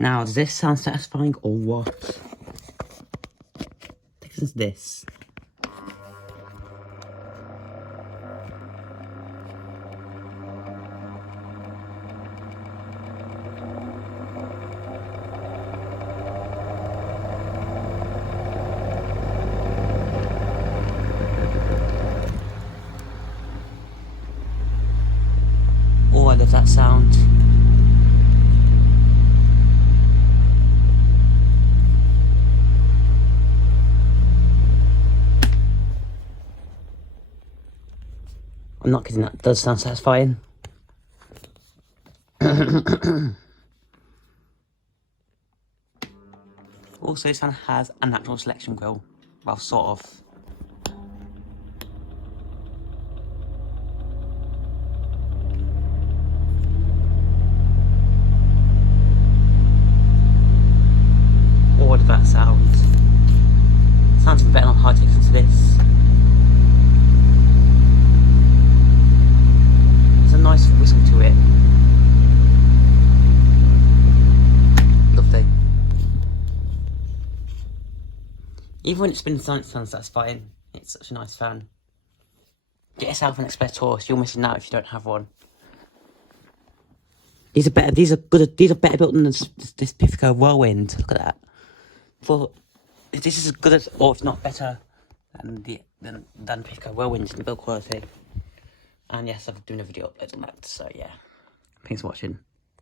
Now, does this sound satisfying or what? Listen to this. Oh, I love that sound. I'm not kidding, that does sound satisfying. Also, this one has a natural selection grill. Well, sort of. What does that sound? Sounds even better on high texture to this. There's a nice whistle to it. Lovely. Even when it's been silent, it sounds satisfying. It's such a nice fan. Get yourself an Xpelair Taurus. You're missing out if you don't have one. These are better. These are better built than this Pifico Whirlwind. Look at that. But this is as good as, or if not better, than Pifico Whirlwind in the build quality. And yes, I'm doing a video upload on that. So yeah, thanks for watching.